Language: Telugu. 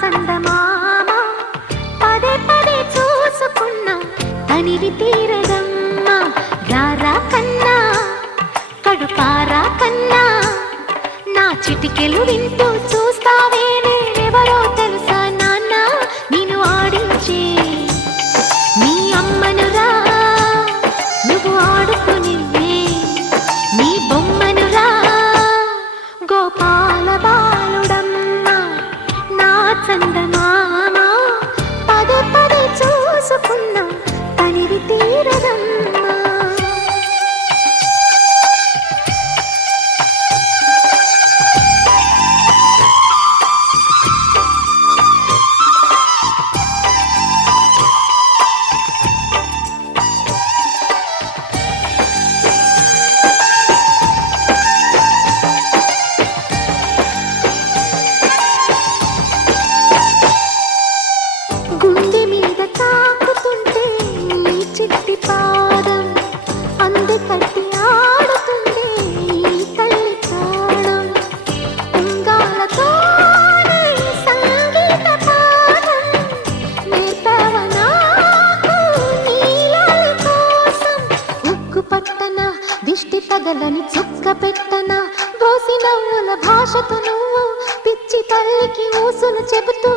చందమామ పదే పదే చూసుకున్నా తనివి తీరదమ్మా రారా కన్నా కడుపారా కన్నా నా చిటికెలు వింటూ చూస్తావే నేనెవరో తెలుసా నాన్న నేను ఆడించే నీ అమ్మనురా నువ్వు ఆడుకుని నీ బొమ్మనురా గోపాల బాలుడమ్మా నా చందమామ పదే పదే చూసుకున్నా తనివి తీరదమ్మా గుండె మీద తాకుతుంటే నీ చిట్టి పాదం అంది కట్టి ఆడుతుంది ఈ తల్లి ప్రాణం ఉంగాలతో సంగీత పాదం నేర్పవ నాకు నీలాలి కోసం ఉక్కు పట్టన దిష్టి తగలని చుక్క పెట్టన దోసి నవ్వుల భాషతో నువ్వు పిచ్చి తల్లికి ఊసును చెబుతూ